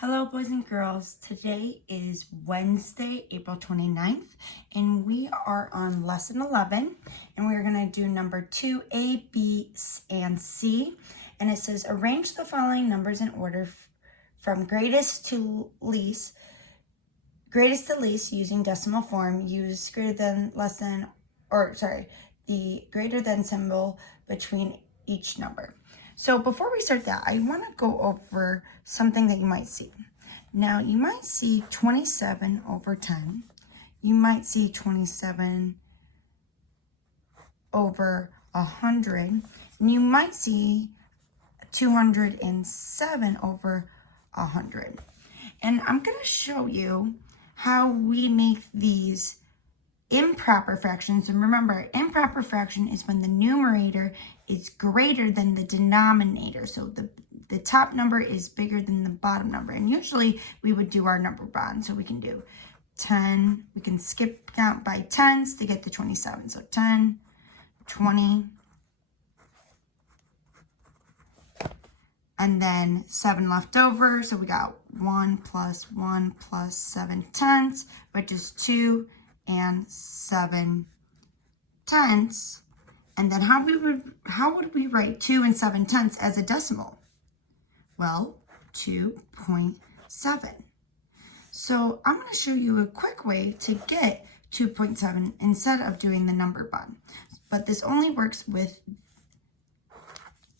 Hello, boys and girls. Today is Wednesday, April 29th, and we are on lesson 11, and we're going to do number 2, A, B, and C. And it says, arrange the following numbers in order from greatest to least using decimal form. Use greater than, less than, the greater than symbol between each number. So before we start that, I want to go over something that you might see. Now, you might see 27 over 10. You might see 27 over 100. And you might see 207 over 100. And I'm going to show you how we make these improper fractions. And remember, improper fraction is when the numerator is greater than the denominator. So the top number is bigger than the bottom number. And usually we would do our number bond. So we can do 10. We can skip count by tens to get to 27. So 10, 20, and then 7 left over. So we got 1 plus 1 plus 7 tenths, which is 2 and 7 tenths. And then how would we write 2 and 7 tenths as a decimal? Well, 2.7. So I'm going to show you a quick way to get 2.7 instead of doing the number bond. But this only works with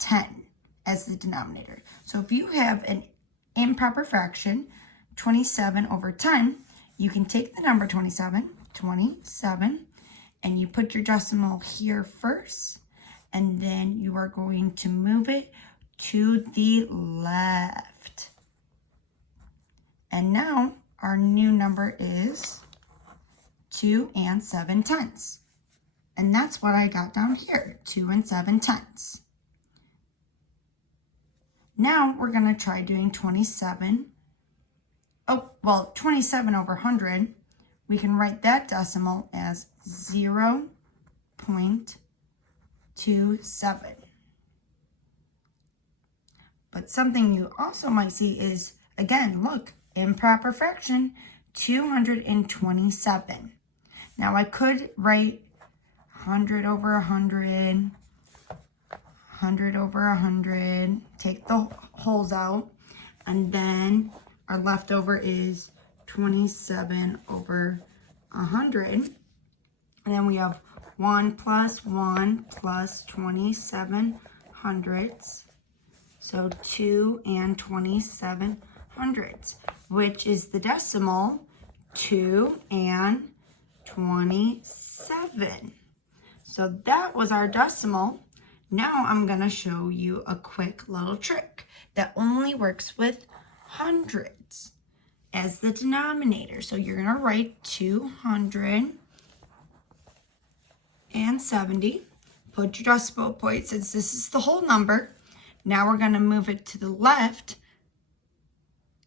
10 as the denominator. So if you have an improper fraction, 27 over 10, you can take the number 27, and you put your decimal here first, and then you are going to move it to the left. And now our new number is 2 and 7 tenths. And that's what I got down here, 2 and 7 tenths. Now we're going to try doing 27 over 100. We can write that decimal as 0.27. But something you also might see is, again, look, improper fraction, 227. Now I could write 100 over 100, 100 over 100, take the holes out, and then our leftover is 27 over 100. And then we have 1 plus 27 hundredths. So 2 and 27 hundredths, which is the decimal 2 and 27. So that was our decimal. Now I'm going to show you a quick little trick that only works with hundreds as the denominator. So you're going to write 270. Put your decimal point, since this is the whole number. Now we're going to move it to the left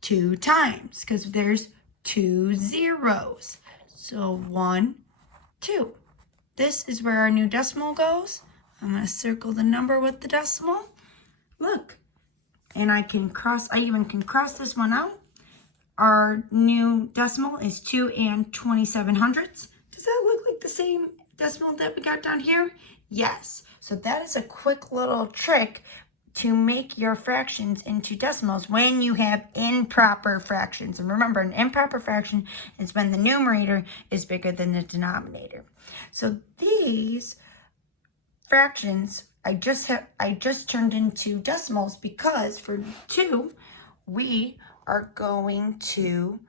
2 times because there's 2 zeros. So 1, 2. This is where our new decimal goes. I'm going to circle the number with the decimal. Look. And I even can cross this one out. Our new decimal is 2 and 27 hundredths. Does that look like the same decimal that we got down here? Yes. So that is a quick little trick to make your fractions into decimals when you have improper fractions. And remember, an improper fraction is when the numerator is bigger than the denominator. So these fractions I just turned into decimals because for 2, we are going to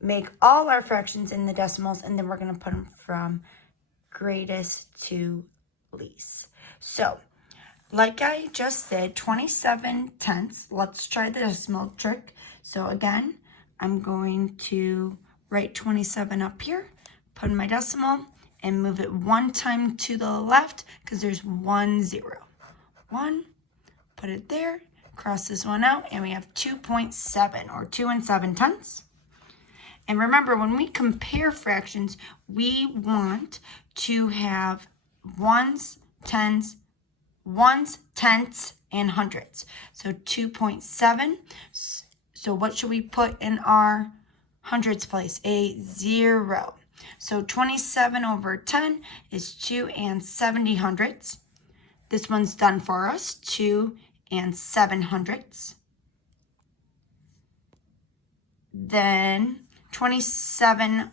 make all our fractions in the decimals, and then we're going to put them from greatest to least. So, like I just said, 27 tenths. Let's try the decimal trick. So again, I'm going to write 27 up here, put in my decimal, and move it 1 time to the left because there's 1 0. 1, put it there, cross this one out, and we have 2.7 or 2 and 7 tenths. And remember, when we compare fractions, we want to have ones, tenths, and hundredths. So 2.7. So what should we put in our hundreds place? A 0. So 27 over 10 is 2 and 70 hundredths. This one's done for us, 2 and 7 hundredths. Then 27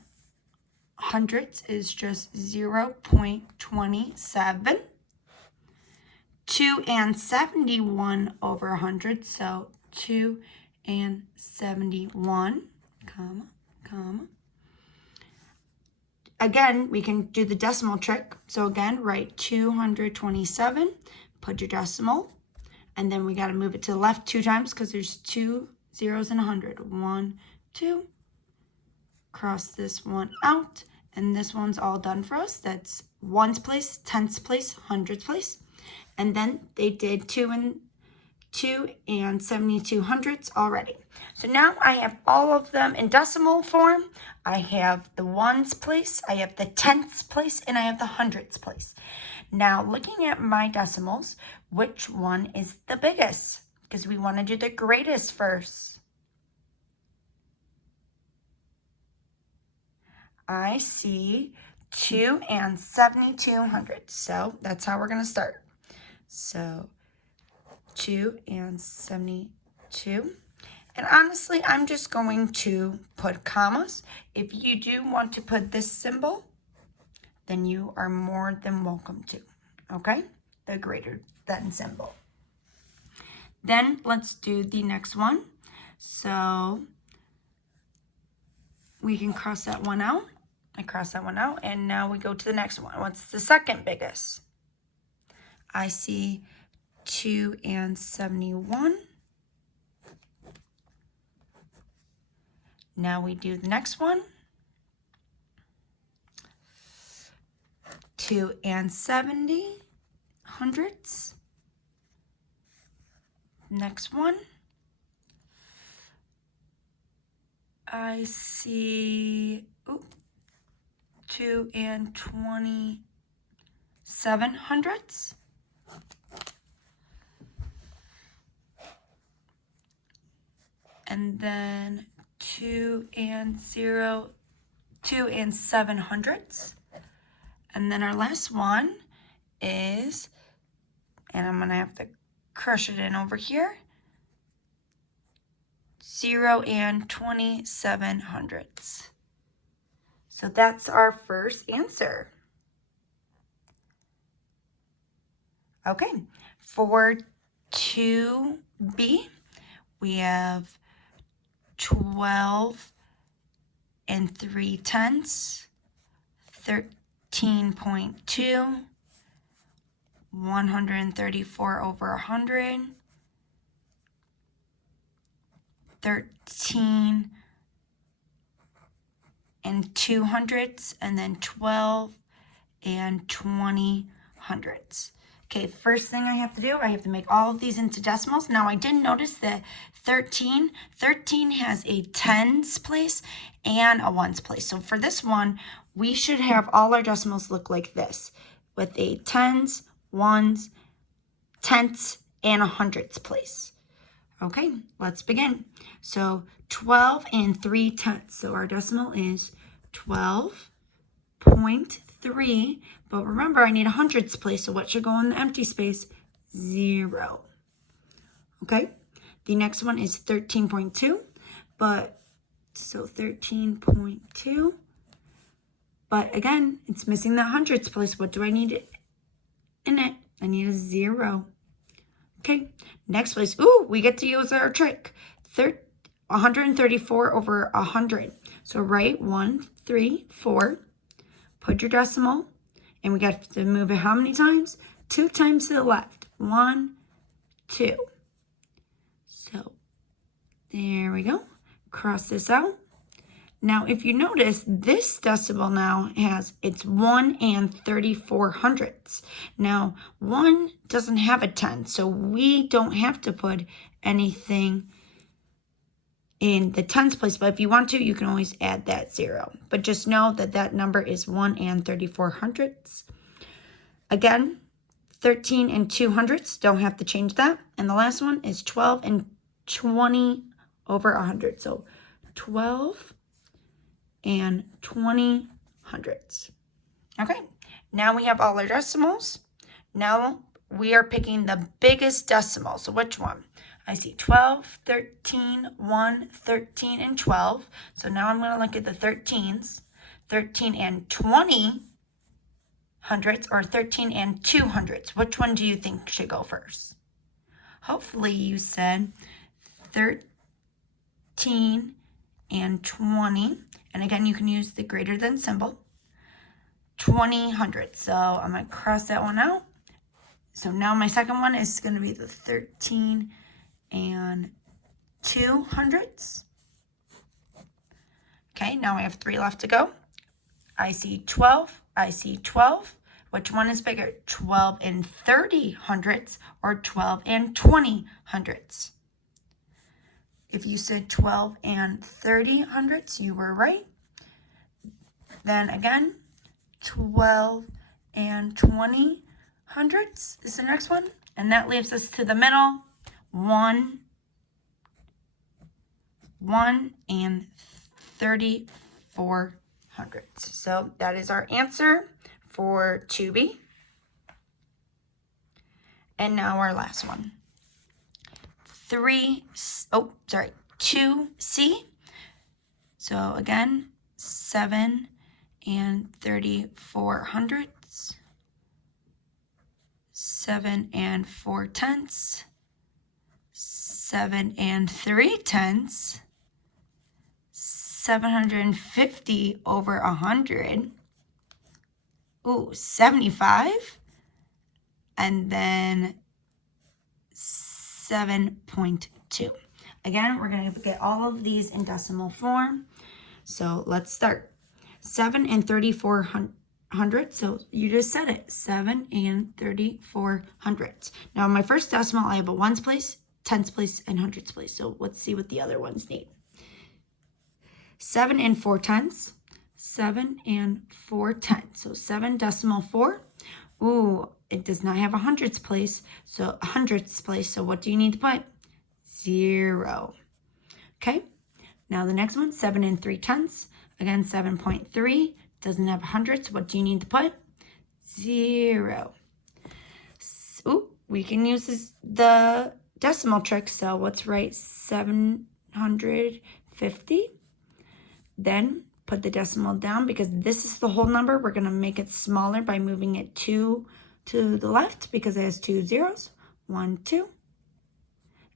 hundredths is just 0.27. 2 and 71 over 100, so 2 and 71, comma, comma. Again, we can do the decimal trick. So again, write 227, put your decimal, and then we got to move it to the left 2 times because there's 2 zeros in 100. 1, 2. Cross this one out, and this one's all done for us. That's ones place, tenths place, hundredths place. And then they did 2 and 72 hundredths already. So now I have all of them in decimal form. I have the ones place, I have the tenths place, and I have the hundredths place. Now looking at my decimals, which one is the biggest? Because we want to do the greatest first. I see 2 and 72 hundredths. So that's how we're going to start. So 2 and 72. And honestly, I'm just going to put commas. If you do want to put this symbol, then you are more than welcome to. Okay? The greater than symbol. Then let's do the next one. So we can cross that one out. I cross that one out. And now we go to the next one. What's the second biggest? I see 2 and 71. Now we do the next one. 2 and 70 hundredths. Next one. I see 2 and 27 hundredths. And then 2 and 7 hundredths. And then our last one is, and I'm going to have to crush it in over here, 0 and 27 hundredths. So that's our first answer. Okay, for 2B, we have 12 and 3/10, 13.2, 134 over 100, 13 and 2 hundredths, and then 12 and 20 hundredths. Okay, first thing I have to do, I have to make all of these into decimals. Now, I did notice that 13 has a tens place and a ones place. So for this one, we should have all our decimals look like this, with a tens, ones, tenths, and a hundredths place. Okay, let's begin. So 12 and 3/10. So our decimal is 12.3. But remember, I need a hundredths place. So what should go in the empty space? 0. Okay. The next one is 13.2. So 13.2. But again, it's missing the hundredths place. What do I need in it? I need a 0. Okay. Next place. Ooh, we get to use our trick. 134 over 100. So write 134. Put your decimal. And we got to move it how many times? 2 times to the left. 1, 2. So there we go. Cross this out. Now, if you notice, this decimal now has, it's 1 and 34 hundredths. Now, 1 doesn't have a 10, so we don't have to put anything in the tens place. But if you want to, you can always add that 0. But just know that that number is 1 and 34 hundredths. Again, 13 and 2 hundredths. Don't have to change that. And the last one is 12 and 20 over 100. So 12 and 20 hundredths. Okay, now we have all our decimals. Now we are picking the biggest decimal. So which one? I see 12, 13, 1, 13, and 12. So now I'm going to look at the 13s. 13 and 20 hundredths or 13 and 2 hundredths. Which one do you think should go first? Hopefully you said 13 and 20. And again, you can use the greater than symbol. 20 hundredths. So I'm going to cross that one out. So now my second one is going to be the 13 and 2 hundredths. Okay, now I have 3 left to go. I see 12. I see 12. Which one is bigger? 12 and 30 hundredths or 12 and 20 hundredths? If you said 12 and 30 hundredths, you were right. Then again, 12 and 20 hundredths is the next one. And that leaves us to the middle. 1 and 34 hundredths. So that is our answer for 2B. And now our last one. 2C. So again, 7 and 34 hundredths. 7 and 4 tenths. 7 and 3 tenths. 750 over 100. Ooh, 75. And then 7.2. Again, we're going to get all of these in decimal form. So let's start. 7 and 34 hundredths. So you just said it. 7 and 34 hundredths. Now, in my first decimal, I have a ones place, tenths place, and hundredths place. So let's see what the other ones need. 7 and 4 tenths. 7 and 4 tenths. So 7 decimal 4. Ooh, it does not have a hundredths place. So what do you need to put? 0. Okay. Now the next one, 7 and 3 tenths. Again, 7.3. Doesn't have hundredths. What do you need to put? 0. Ooh, we can use the decimal trick. So let's write 750. Then put the decimal down because this is the whole number. We're going to make it smaller by moving it 2 to the left because it has 2 zeros. 1, 2.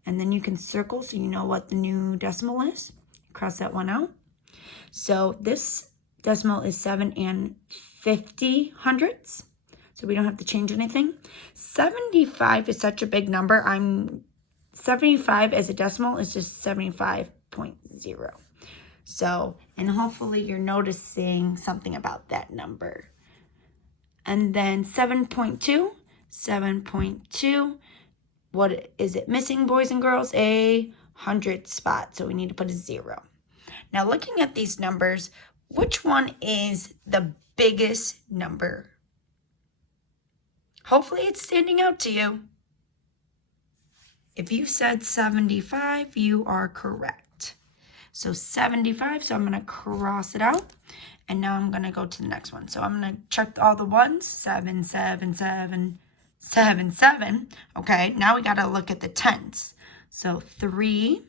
And then you can circle so you know what the new decimal is. Cross that one out. So this decimal is 7 and 50 hundredths. So we don't have to change anything. 75 is such a big number. 75 as a decimal is just 75.0. So, and hopefully you're noticing something about that number. And then 7.2. 7.2. What is it missing, boys and girls? A hundredth spot. So we need to put a 0. Now looking at these numbers, which one is the biggest number? Hopefully it's standing out to you. If you said 75, you are correct. So 75, so I'm going to cross it out. And now I'm going to go to the next one. So I'm going to check all the ones. 7, 7, 7, 7, 7. Okay, now we got to look at the tenths. So 3,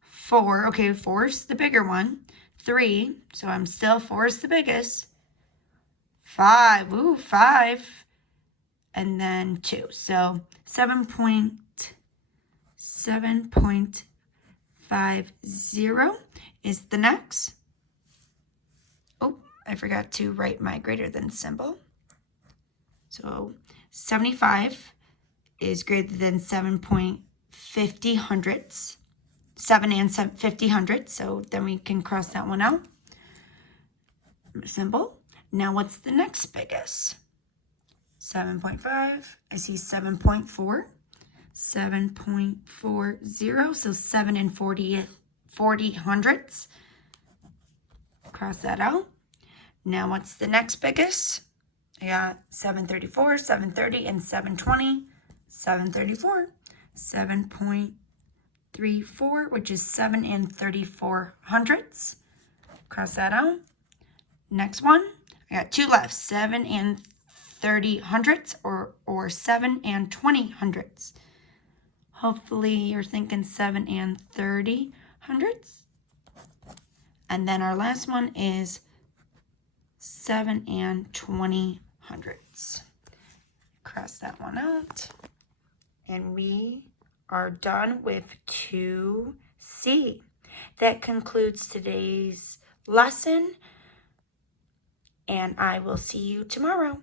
4. Okay, 4 is the bigger one. 3, so I'm still 4 is the biggest. 5, ooh, 5. And then 2. So 7.50 is the next. Oh, I forgot to write my greater than symbol. So 75 is greater than 7.50 hundredths. 7 and 50 hundredths. So then we can cross that one out. Symbol. Now what's the next biggest? 7.5. I see 7.4. 7.40. So 7 and 40 hundredths. Cross that out. Now what's the next biggest? I got 734, 730, and 720. 734. 7.30. 3, 4, which is 7 and 34 hundredths. Cross that out. Next one, I got 2 left, 7 and 30 hundredths or 7 and 20 hundredths. Hopefully you're thinking 7 and 30 hundredths. And then our last one is 7 and 20 hundredths. Cross that one out. And we are done with 2C. That concludes today's lesson, and I will see you tomorrow.